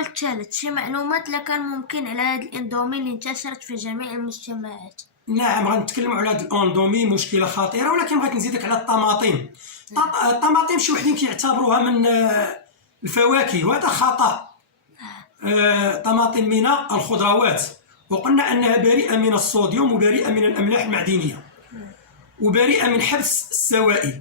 الثالث، شي معلومات اللي كان ممكن على هاد الاندومي اللي انتشرت في جميع المجتمعات. نعم، غنتكلموا على هاد الاندومي، مشكله خطيره، ولكن بغيت نزيدك على الطماطم. الطماطم شي وحدين كيعتبروها من الفواكه، وهذا خطا. طماطم من الخضروات، وقلنا انها بريئه من الصوديوم وبريئه من الاملاح المعدنيه وبريئه من حبس السوائل.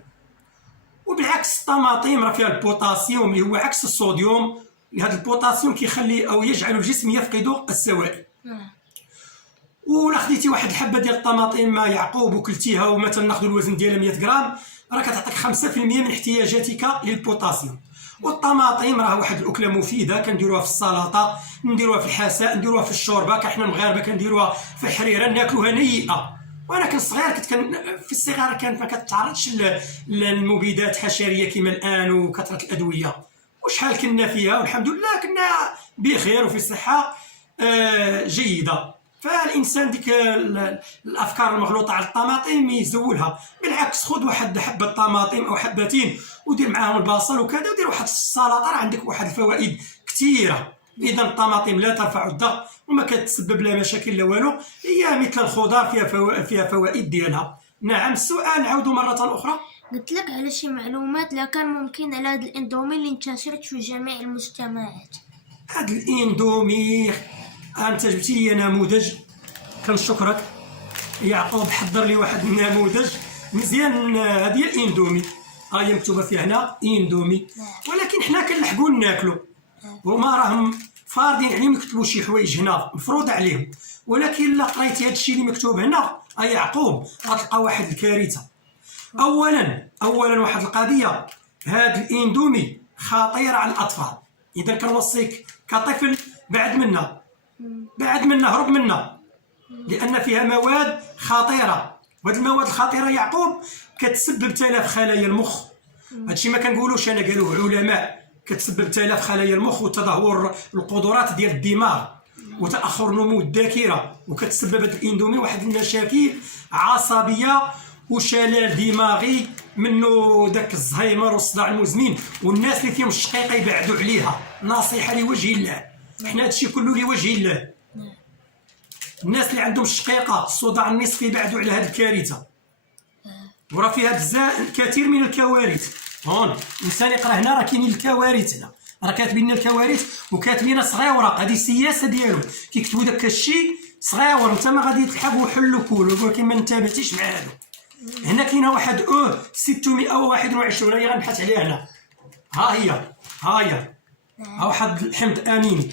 وبالعكس الطماطم راه فيها البوتاسيوم اللي هو عكس الصوديوم. هذا البوتاسيوم كيخلي او يجعل الجسم يفقد السوائل. ولا خديتي واحد الحبه ديال الطماطم مع يعقوب وكلتيها، ومثلا ناخذ الوزن ديالها 100 غرام، راه كتعطيك 5% من احتياجاتك للبوتاسيوم. والطماطم راه واحد الاكله مفيده، كنديروها في السلطه، نديروها في الحساء، نديروها في الشوربه، كحنا المغاربه كنديروها في الحريره ناكلوها نيئه. وانا كنت صغير في الصغر كانت ما كتعرضش للمبيدات حشريه كما الان وكثره الادويه، وشحال كنا فيها والحمد لله كنا بخير وفي صحه جيده. فالانسان ديك الافكار المغلوطه على الطماطم يزولها. بالعكس، خذ واحد حبه طماطم او حبتين ودير معاهم البصل وكذا، ودير واحد السلطه، راه عندك واحد الفوائد كثيره. اذا الطماطم لا ترفع الضغط وما كتسبب لا مشاكل لا والو، هي مثل الخضار فيها فوائد ديالها. نعم، السؤال نعاودو مره اخرى. قلت لك على شي معلومات اللي كان ممكن على هاد الاندومي اللي انتشرت في جميع المجتمعات. هاد الاندومي انت جبتي لي نموذج، كنشكرك يعقوب. حضر لي واحد النموذج مزيان. هذه الاندومي هي مكتوبه فيها هنا اندومي، ولكن حنا كنلحقوا ناكلوا، هما راهم فارضين عليهم يكتبوا شي حوايج هنا مفروض عليهم. ولكن الا قريتي هذا الشيء اللي مكتوب هنا يعقوب غتلقى واحد الكارثه. اولا واحد القضيه، هاد الاندومي خطير على الاطفال. اذا كنوصيك كطفل بعد منا هرب منا، لان فيها مواد خطيره. وهاد المواد الخطيره يعقوب كتسبب تلف خلايا المخ. هادشي ما كنقولوش انا، قالوه علماء. كتسبب تلف خلايا المخ وتدهور القدرات ديال الدماغ وتاخر نمو الذاكره. وكتسبب هاد الاندومي واحد المشاكل عصبيه وشلل دماغي، منه داك الزهايمر والصداع المزمن. والناس اللي فيهم الشقيقه يبعدوا عليها، نصيحه لوجه الله. حنا هادشي كله لوجه الله. الناس اللي عندهم الشقيقه الصداع النصفي يبعدوا على هذه الكارثه. وراه فيها بزاف الكثير من الكوارث. هون الانسان يقرا هنا راه كاينين الكوارث، هنا راه كاتبين لنا الكوارث وكاتبين صغيره. هذه السياسه ديالهم، كيكتبوا داك الشيء صغير، انت ما غادي تلحق وحل وكول، ولكن ما انتبهتيش مع هذا. هنا كاينه واحد 621 هي غنبحث عليها هنا. ها هي واحد الحمض اميني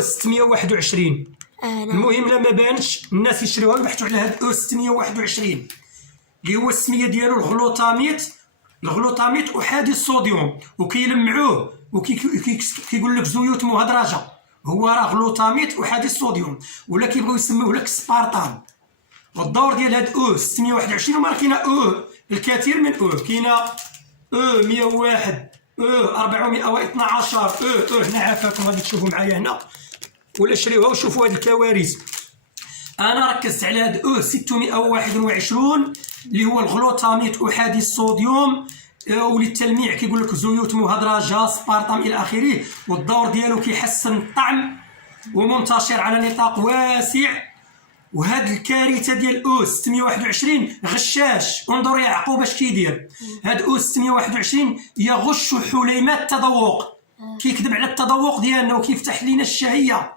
621. المهم لما بانتش الناس يشريوها ويبحثوا على هاد 621 اللي هو السميه ديالو الغلوطاميت احادي الصوديوم. وكيلمعوه وكيقول لك زيوت مهدرجه، هو راه غلوطاميت احادي الصوديوم، ولا كيبغيو يسموه لك سبارتان. والدور ديال هاد 621 هما راه كاينه الكثير من كاينه 101 412 هنا عافاكم. غادي تشوفوا معايا هنا ولا شريوها وشوفوا هاد الكوارث. انا ركزت على هاد 621 اللي هو الغلوطاميت احادي الصوديوم، وللتلميع كيقول لك زيوت مهدرجه سبارتام الى اخره. والدور ديالو كيحسن الطعم ومنتشر على نطاق واسع. وهاد الكارثه ديال 621 غشاش. انظر يا يعقوب اش كيدير. هاد 621 يغش حليمات التذوق، كيكذب على التذوق ديالنا وكيفتح لينا الشهيه.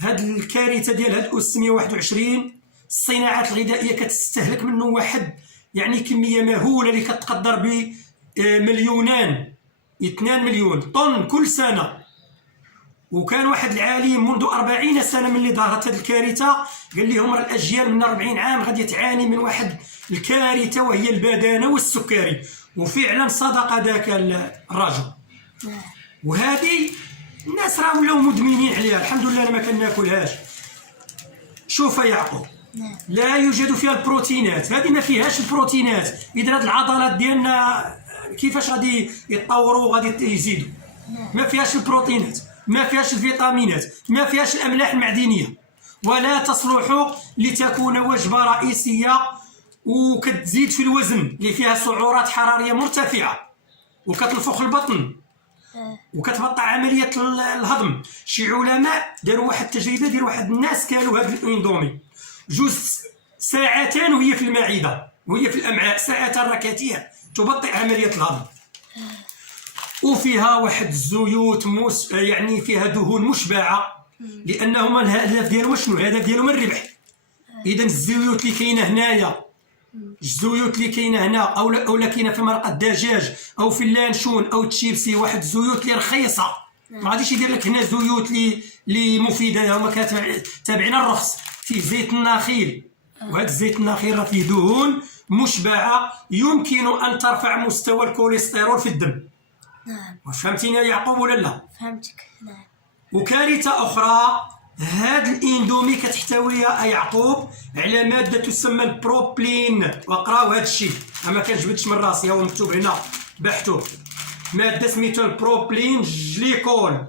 هاد الكارثه ديال هاد 621 الصناعات الغذائيه كتستهلك منه واحد يعني كميه مهوله اللي كتقدر ب 2 مليون طن كل سنه. وكان واحد العالم منذ 40 سنه من اللي ظهرت هذه الكارثه قال لهم راه الاجيال من 40 عام غادي تعاني من واحد الكارثه وهي البدانه والسكري. وفعلا صدق ذاك الرجل. وهذه الناس راه ولاو مدمنين عليها. الحمد لله انا ما كناكلهاش. شوف يا يعقوب، لا يوجد فيها البروتينات. هذه ما فيهاش البروتينات. اذا هاد العضلات ديالنا كيفاش غادي يتطوروا وغادي يزيدوا؟ ما فيهاش البروتينات، ما فيهاش الفيتامينات، ما فيهاش الاملاح المعدنيه، ولا تصلح لتكون وجبه رئيسيه. وكتزيد في الوزن اللي فيها سعرات حراريه مرتفعه وكتنفخ البطن. وكتبطئ عمليه الهضم. شي علماء داروا واحد التجربه ديال واحد الناس كانوا هذا الاندومي جوج ساعتين وهي في المعده وهي في الامعاء، ساعتان راه كثير تبطئ عمليه الهضم. وفيها واحد الزيوت يعني فيها دهون مشبعه، لانه الهدف ديالهم شنو؟ الهدف ديالهم الربح. اذا الزيوت اللي كاينه هنايا، الزيوت اللي كاينه هنا او كاينه في مرقه الدجاج او في اللانشون او التشيبسي، واحد الزيوت اللي رخيصه، ما غاديش يدير لك هنا زيوت اللي مفيده، هما تابعين الرخص. فيه زيت النخيل، وهذا الزيت النخيل راه فيه دهون مشبعه يمكن ان ترفع مستوى الكوليسترول في الدم. نعم. فهمتيني يا يعقوب ولا لا؟ فهمتك. نعم. وكارثه اخرى، هاد الاندومي كتحتوي يا يعقوب على ماده تسمى البروبلين. وقراو هاد الشيء، اما كنجبدش من راسي، هو مكتوب هنا بحثوا. ماده سميتها البروبلين جليكول،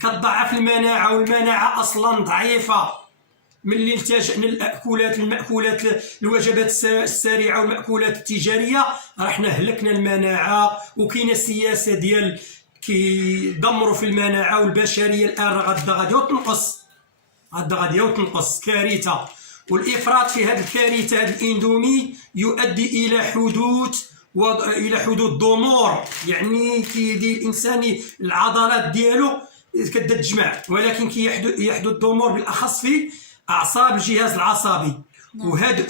كتضعف المناعه، والمناعه اصلا ضعيفه. ملي التجأنا المأكولات الوجبات السريعه والمأكولات التجاريه راه حنا هلكنا المناعه. وكاينه سياسه ديال كيدمروا في المناعه، والبشريه الان غادي وتنقص. كارثه. والافراط في هذه الكارثه، هذا الاندومي يؤدي الى حدوث ضمور، يعني كيدير الانسان العضلات ديالو كتبدا تجمع، ولكن يحدث ضمور بالاخص في اعصاب الجهاز العصبي. وهاد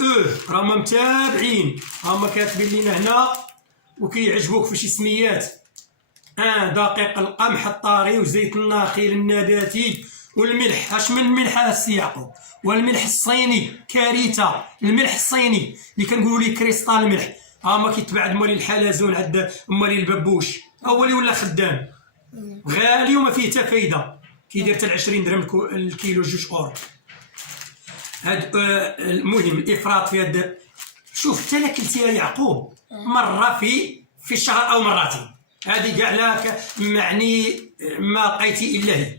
راهم متابعين، هما كاتبين لنا هنا وكيعجبوك في شي سميات: دقيق القمح الطري وزيت النخيل النباتي والملح. اش من الملح السي يعقوب؟ والملح الصيني كارثه. الملح الصيني اللي كنقولوا ليه كريستال الملح، هما كيتباع مولي الحلزون عند مولي الببوش، هو اللي ولا خدام غالي وما فيه حتى فايده، كيدير حتى 20 درهم الكيلو، 2 اورو. هاد المهم الافراط في هاد. شوف حتى كلتي يا يعقوب مره في الشهر او مرتين، هذه كاع لا معني ما لقيتي الا هي.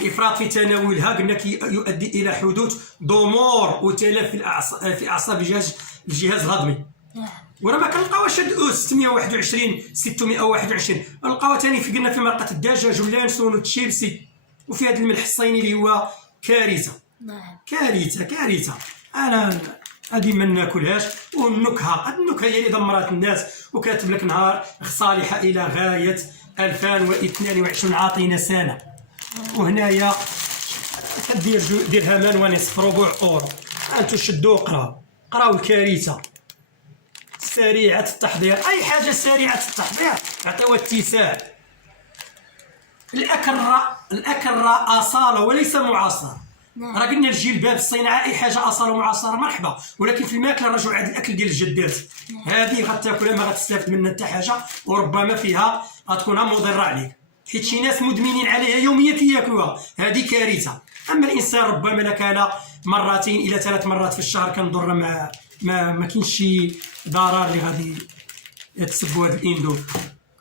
الافراط في تناولها قلنا يؤدي الى حدوث ضمور وتلف في اعصاب الجهاز الهضمي. وراه ما كنلقاوش هاد 621 621، نلقاوها ثاني قلنا في مرقه الدجاج واللانسون والتشيبسي، وفي هذا الملح الصيني اللي هو كارثه. كارثه. انا هذه ما ناكلهاش. والنكهه هي اللي دمرت الناس. وكاتب لك نهار صالحه الى غايه 2022، عاطينا سنه. وهنايا كدير درهمان ونصف، ربع اورو. انتو شدوا قراو الكارثه. سريعه التحضير، اي حاجه سريعه التحضير يعطيوها اتساع. الاكل اصاله وليس معاصره. راه قلنا الجيل باب الصناعه اي حاجه اصاله ومعاصره مرحبا، ولكن في الماكله رجعوا عاد الاكل ديال الجدات، هذه غتاكلها ما غتستافد منها حتى حاجه، وربما فيها غتكونها مضره عليك، حيت شي ناس مدمنين عليها يوميا كياكلوها. هذه كارثه. اما الانسان ربما لكان مرتين الى 3 مرات في الشهر كنضر، ما كاينش شي ضرر اللي غادي يتسبب هذا الاندومي.